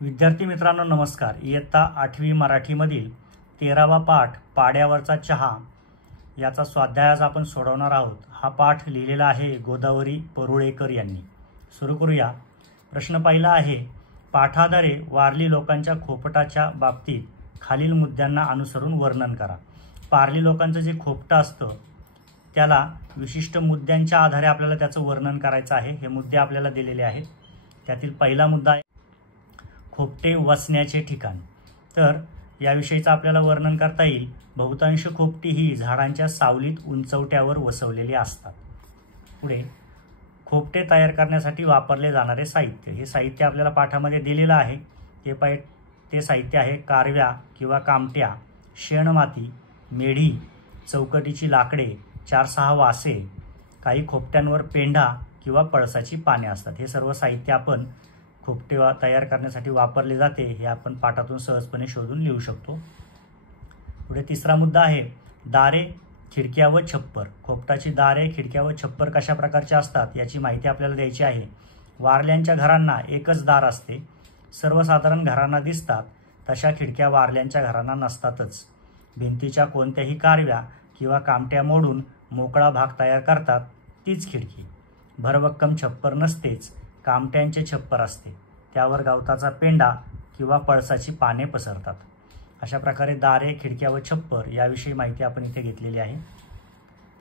विद्यार्थी मित्रांनो नमस्कार। इयत्ता 8वी मराठीमधील 13वा पाठ पाड्यावरचा चहा याचा स्वाध्याय आज आपण सोडवणार आहोत। हा पाठ लिहिलेला आहे गोदावरी परुळेकर यांनी। सुरू करूया। प्रश्न पहिला आहे, पाठाधारे वारली लोकांच्या खोपटाच्या बाबतीत खालील मुद्द्यांना अनुसरून वर्णन करा। पारली लोकांचं जे खोपटं असतं त्याला विशिष्ट मुद्द्यांच्या आधारे आपल्याला त्याचं वर्णन करायचं आहे। हे मुद्दे आपल्याला दिलेले आहेत। त्यातील पहिला मुद्दा आहे खोपटे वसण्याचे ठिकाण। तर याविषयीचं आपल्याला वर्णन करता येईल। बहुतांश खोपटी ही झाडांच्या सावलीत उंचवट्यावर वसवलेली असतात। पुढे खोपटे तयार करण्यासाठी वापरले जाणारे साहित्य। हे साहित्य आपल्याला पाठामध्ये दिलेलं आहे। ते साहित्य आहे कारव्या किंवा कामट्या, शेणमाती, मेढी, चौकटीची लाकडे, 4-6 वासे, काही खोपट्यांवर पेंढा किंवा पळसाची पाने असतात। हे सर्व साहित्य आपण खोपटे तयार करण्यासाठी वापरले जाते हे आपण पाठातून सहजपणे शोधून लिहू शकतो। पुढे तिसरा मुद्दा आहे दारे, खिडक्या व छप्पर। खोपटाची दारे, खिडक्या व छप्पर कशा प्रकारचे असतात याची माहिती आपल्याला द्यायची आहे। वारल्यांच्या घरांना एकच दार असते। सर्वसाधारण घरांना दिसतात तशा खिडक्या वारल्यांच्या घरांना नसतातच। भिंतीच्या कोणत्याही कारव्या किंवा कामट्या मोडून मोकळा भाग तयार करतात तीच खिडकी। भरभक्कम छप्पर नसतेच, कामट्यांचे छप्पर असते। त्यावर गवताचा पेंडा किंवा पळसाची पाने पसरतात। अशा प्रकारे दारे, खिडक्या व छप्पर याविषयी माहिती आपण इथे घेतलेली आहे।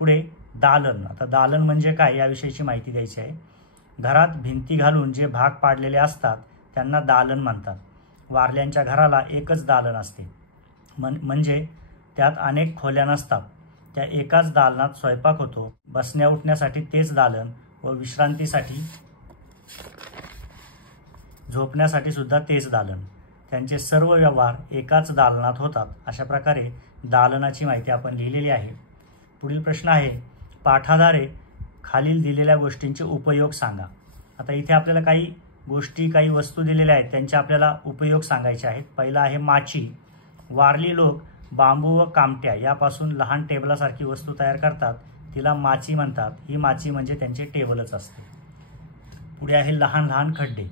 पुढे दालन। आता दालन म्हणजे काय याविषयीची माहिती द्यायची आहे। घरात भिंती घालून जे भाग पाडलेले असतात त्यांना दालन म्हणतात। वारल्यांच्या घराला एकच दालन असते, म्हणजे त्यात अनेक खोल्या नसतात। त्या एकाच दालनात स्वयंपाक होतो। बसण्या उठण्यासाठी तेच दालन व विश्रांतीसाठी झोपण्यासाठी सुद्धा तेच दालन। त्यांचे सर्व व्यवहार एकाच दालनात होतात। अशा प्रकारे दालनाची माहिती आपण लिहिलेली आहे। पुढील प्रश्न आहे, पाठाधारे खालील दिलेल्या गोष्टींचे उपयोग सांगा। आता इथे आपल्याला काही गोष्टी, काही वस्तू दिलेल्या आहेत, त्यांचे आपल्याला उपयोग सांगायचे आहेत। पहिला आहे माची। वारली लोक बांबू व कामट्या यापासून लहान टेबलासारखी वस्तू तयार करतात, तिला माची म्हणतात। ही माची म्हणजे त्यांचे टेबलच असते। पुढे आहे लहान लहान खड्डे।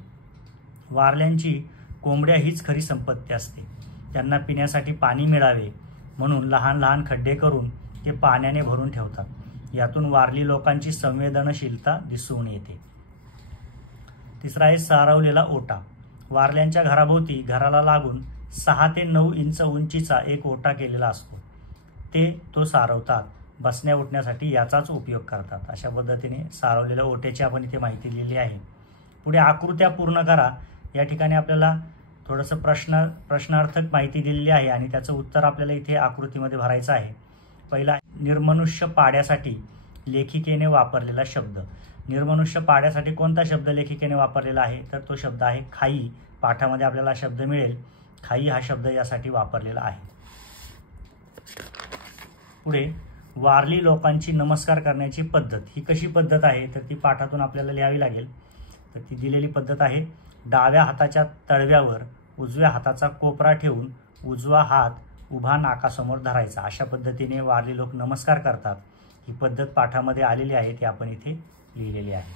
वारल्यांची कोंबड्या हीच खरी संपत्ती असते। त्यांना पिण्यासाठी पाणी मिळावे म्हणून लहान लहान खड्डे करून ते पाण्याने भरून ठेवतात। यातून वारली लोकांची संवेदनशीलता दिसून येते। तिसरा आहे सारवलेला ओटा। वारल्यांच्या घराभोवती घराला लागून 6 ते 9 इंच उंचीचा एक ओटा केलेला असतो। तो सारवतात। बसण्या उठण्यासाठी याचाच उपयोग करतात। अशा पद्धतीने सारवलेल्या ओट्याची आपण इथे माहिती दिलेली आहे। पुढे आकृत्या पूर्ण करा। या ठिकाणी आपल्याला थोडंसं प्रश्नार्थक माहिती दिलेली आहे आणि त्याचं उत्तर आपल्याला इथे आकृतीमध्ये भरायचं आहे। पहिला, निर्मनुष्य पाड्यासाठी लेखिकेने वापरलेला शब्द। निर्मनुष्य पाड्यासाठी कोणता शब्द लेखिकेने वापरलेला आहे तर तो शब्द आहे खाई। पाठामध्ये आपल्याला शब्द मिळेल, खाई हा शब्द यासाठी वापरलेला आहे। पुढे वारली लोकांची नमस्कार करण्याची पद्धत। ही कशी पद्धत आहे तर ती पाठातून आपल्याला लिहावी लागेल। तर ती दिलेली पद्धत आहे, डाव्या हाताच्या तळव्यावर उजव्या हाताचा कोपरा ठेवून उजवा हात उभा नाकासमोर धरायचा। अशा पद्धतीने वारली लोक नमस्कार करतात। ही पद्धत पाठामध्ये आलेली आहे, ती आपण इथे लिहिलेली आहे।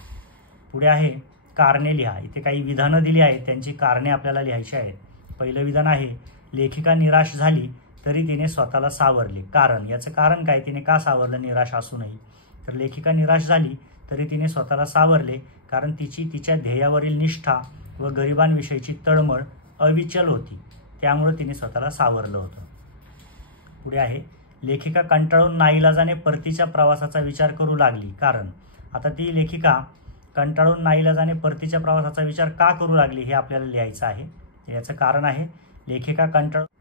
पुढे आहे कारणे लिहा। इथे काही विधानं दिली आहेत, त्यांची कारणे आपल्याला लिहायची आहेत। पहिलं विधान आहे, लेखिका निराश झाली तरी तिने स्वतःला सावरले। कारण, याचं कारण काय, तिने का सावरलं निराश असूनही तर लेखिका निराश झाली तरी तिने स्वतःला सावरले कारण तिच्या ध्येयावरील निष्ठा व गरिबांविषयीची तळमळ अविचल होती, त्यामुळे तिने स्वतःला सावरलं होतं। पुढे आहे, लेखिका कंटाळून नाईलाजाने परतीच्या प्रवासाचा विचार करू लागली। कारण, आता ती लेखिका कंटाळून नाईलाजाने परतीच्या प्रवासाचा विचार का करू लागली हे आपल्याला लिहायचं आहे। याचं कारण आहे, लेखिका कंटाळून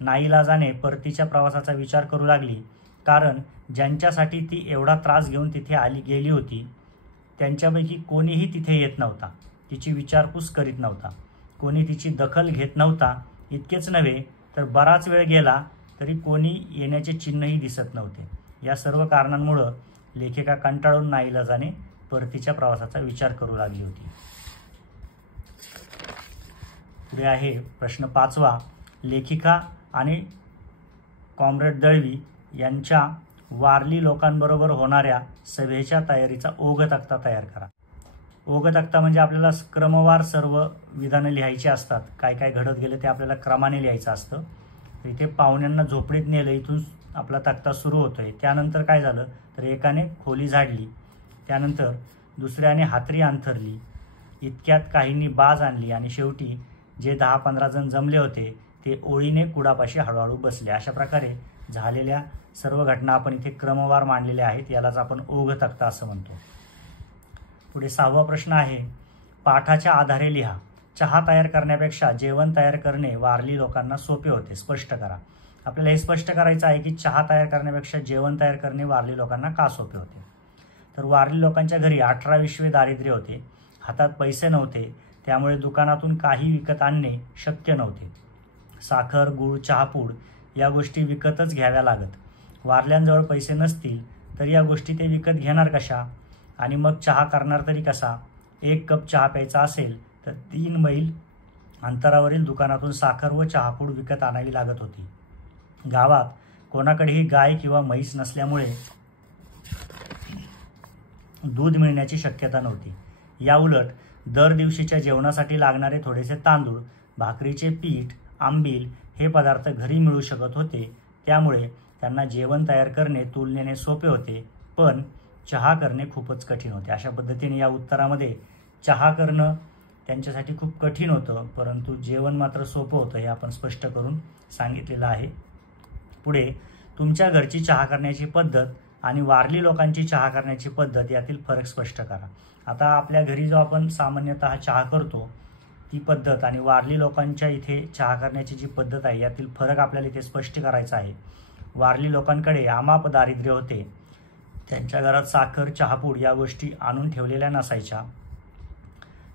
नाईलाजाने परतीच्या प्रवासाचा विचार करू लागली कारण ज्यांच्यासाठी ती एवढा त्रास घेऊन तिथे गेली होती त्यांच्यापैकी कोणीही तिथे येत नव्हता, तिची विचारपूस करीत नव्हता, कोणी तिची दखल घेत नव्हता। इतकेच नव्हे तर बराच वेळ गेला तरी कोणी येण्याचे चिन्हही दिसत नव्हते। या सर्व कारणांमुळं लेखिका कंटाळून नाईलाजाने परतीच्या प्रवासाचा विचार करू लागली होती। पुढे आहे प्रश्न 5वा, लेखिका आणि कॉम्रेड दळवी यांच्या वारली लोकांबरोबर होणाऱ्या सभेच्या तयारीचा ओघ तक्ता तयार करा। ओघ तक्ता म्हणजे आपल्याला क्रमवार सर्व विधानं लिहायची असतात. काय काय घडत गेलं ते आपल्याला क्रमाने लिहायचं असतं. तर इथे पाहुण्यांना झोपडीत नेलं, इथून आपला तक्ता सुरू होतोय. त्यानंतर काय झालं तर एकाने खोली झाडली, त्यानंतर दुसऱ्याने हातरी अंथरली, इतक्यात काहींनी बाज आणली आणि शेवटी जे 10-15 जण जमले होते ते ओळीने कुडापाशी हळूहळू बसले. अशा प्रकारे झालेल्या सर्व घटना आपण इथे क्रमवार मांडलेल्या आहेत. यालाच आपण ओघ तक्ता असं म्हणतो. पुढे 6वा प्रश्न आहे, पाठाच्या आधारे लिहा. चहा तयार करण्यापेक्षा जेवण तयार करणे वारली लोकांना सोपे होते, स्पष्ट करा. आपल्याला हे स्पष्ट करायचं आहे की चहा तयार करण्यापेक्षा जेवण तयार करणे वारली लोकांना का सोपे होते. तर वारली लोकांच्या घरी 18 दारिद्र्य होते, हातात पैसे नव्हते, त्यामुळे दुकानातून काही विकत आणणे शक्य नव्हते. साखर, गूळ, चहापूड या गोष्टी विकतच घ्याव्या लागत. वारल्यांजवळ पैसे नसतील तर या गोष्टी ते विकत घेणार कशा आणि मग चहा करणार तरी कसा. 1 कप चहा प्यायचा असेल तर 3 मैल अंतरावरील दुकानातून साखर व चहापूड विकत आणावी लागत होती. गावात कोणाकडेही गाय किंवा म्हैस नसल्यामुळे दूध मिळण्याची शक्यता नव्हती. या उलट दर दिवशीच्या जेवणासाठी लागणारे थोडेसे तांदूळ, भाकरीचे पीठ, आंबील हे पदार्थ घरी मिळू शकत होते. त्यामुळे त्यांना जेवण तयार करणे तुलनेने सोपे होते, पण चहा करणे खूपच कठीण होते. अशा पद्धतीने या उत्तरामध्ये चहा करणं त्यांच्यासाठी खूप कठीण होतं, परंतु जेवण मात्र सोपं होतं हे आपण स्पष्ट करून सांगितलेलं आहे. पुढे तुमच्या घरची चहा करण्याची पद्धत आणि वारली लोकांची चहा करण्याची पद्धत यातील फरक स्पष्ट करा. आता आपल्या घरी जो आपण सामान्यतः चहा करतो ती पद्धत आणि वारली लोकांच्या इथे चहा करण्याची जी पद्धत आहे यातील फरक आपल्याला इथे स्पष्ट करायचा आहे. वारली लोकांकडे अमाप दारिद्र्य होते. त्यांच्या घरात साखर, चहापूड या गोष्टी आणून ठेवलेल्या नसायच्या.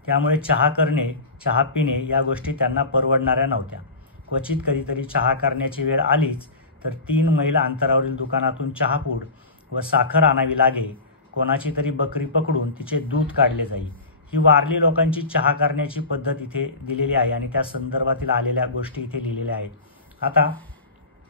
त्यामुळे चहा करणे, चहा पिणे या गोष्टी त्यांना परवडणाऱ्या नव्हत्या. क्वचित कधीतरी चहा करण्याची वेळ आलीच तर 3 मैल अंतरावरील दुकानातून चहापूड व साखर आणावी लागे. कोणाची तरी बकरी पकडून तिचे दूध काढले जाई. ही वारली लोकांची चहा करण्याची पद्धत इथे दिलेली आहे आणि त्या संदर्भातील आलेल्या गोष्टी इथे लिहिलेल्या आहेत. आता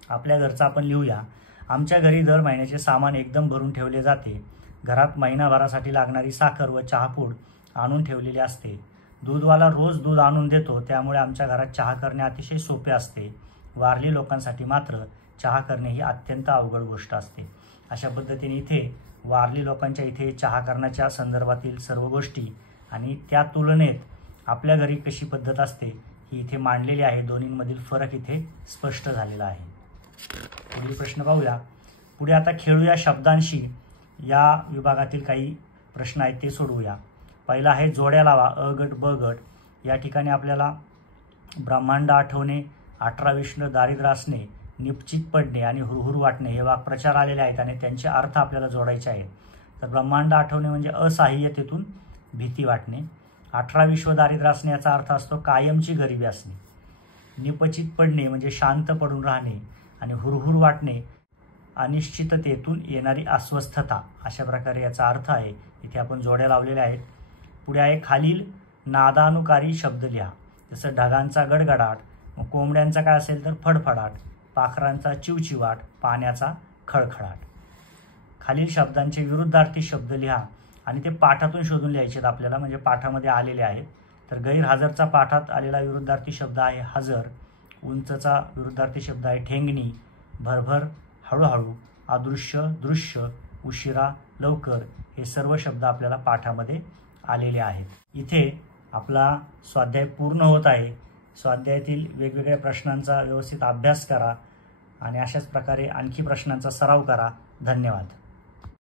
आपल्या घरचं आपण लिहूया. आमच्या घरी दर महिन्याचे सामान एकदम भरून ठेवले जाते. घरात महिनाभरासाठी लागणारी साखर व चहापूड आणून ठेवलेली असते. दूधवाला रोज दूध आणून देतो, त्यामुळे आमच्या घरात चहा करणे अतिशय सोपे असते. वारली लोकांसाठी मात्र चहा करणे ही अत्यंत अवघड गोष्ट असते. अशा पद्धतीने इथे वारली लोकांच्या इथे चहा करण्याच्या संदर्भातील सर्व गोष्टी आणि त्या तुलनेत आपल्या घरी कशी पद्धत असते ही इथे मांडलेली आहे. दोन्हींमधील फरक इथे स्पष्ट झालेला आहे. पुढील प्रश्न पाहूया. पुढे आता खेळूया शब्दांशी या विभागातील काही प्रश्न आहेत ते सोडवूया. पहिला आहे जोड्या लावा. अ गट ब गट. या ठिकाणी आपल्याला ब्रह्मांड आठवणे, 18 विष्णू दारिद्र्य असणे, निपचित पडणे आणि हुरहुर वाटणे हे वाक्प्रचार आलेले आहेत आणि त्यांचे अर्थ आपल्याला जोडायचे आहेत. तर ब्रह्मांड आठवणे म्हणजे असहाय्यतेतून भीती वाटणे. 18 विश्व दारिद्र्य असणे याचा अर्थ असतो कायमची गरिबी असणे. निपचित पडणे म्हणजे शांत पडून राहणे आणि हुरहुर वाटणे अनिश्चिततेतून येणारी अस्वस्थता. अशा प्रकारे याचा अर्थ आहे. इथे आपण जोड्या लावलेल्या आहेत. पुढे आहे खालील नादानुकारी शब्द लिहा. जसं ढगांचा गडगडाट, मग कोंबड्यांचा काय असेल तर फडफडाट, पाखरांचा चिवचिवाट, पाण्याचा खळखळाट. खालील शब्दांचे विरुद्धार्थी शब्द लिहा आणि ते पाठातून शोधून लिहायचे आहेत आपल्याला, म्हणजे पाठामध्ये आलेले आहेत. तर गैरहजरचा पाठात आलेला विरुद्धार्थी शब्द आहे हजर. उंचचा विरुद्धार्थी शब्द आहे ठेंगणी. भरभर, हळूहळू, अदृश्य, दृश्य, उशिरा, लवकर हे सर्व शब्द आपल्याला पाठामध्ये आलेले आहेत. इथे आपला स्वाध्याय पूर्ण होत आहे. स्वाध्यायातील वेगवेगळ्या प्रश्नांचा व्यवस्थित अभ्यास करा आणि अशाच प्रकारे आणखी प्रश्नांचा सराव करा. धन्यवाद.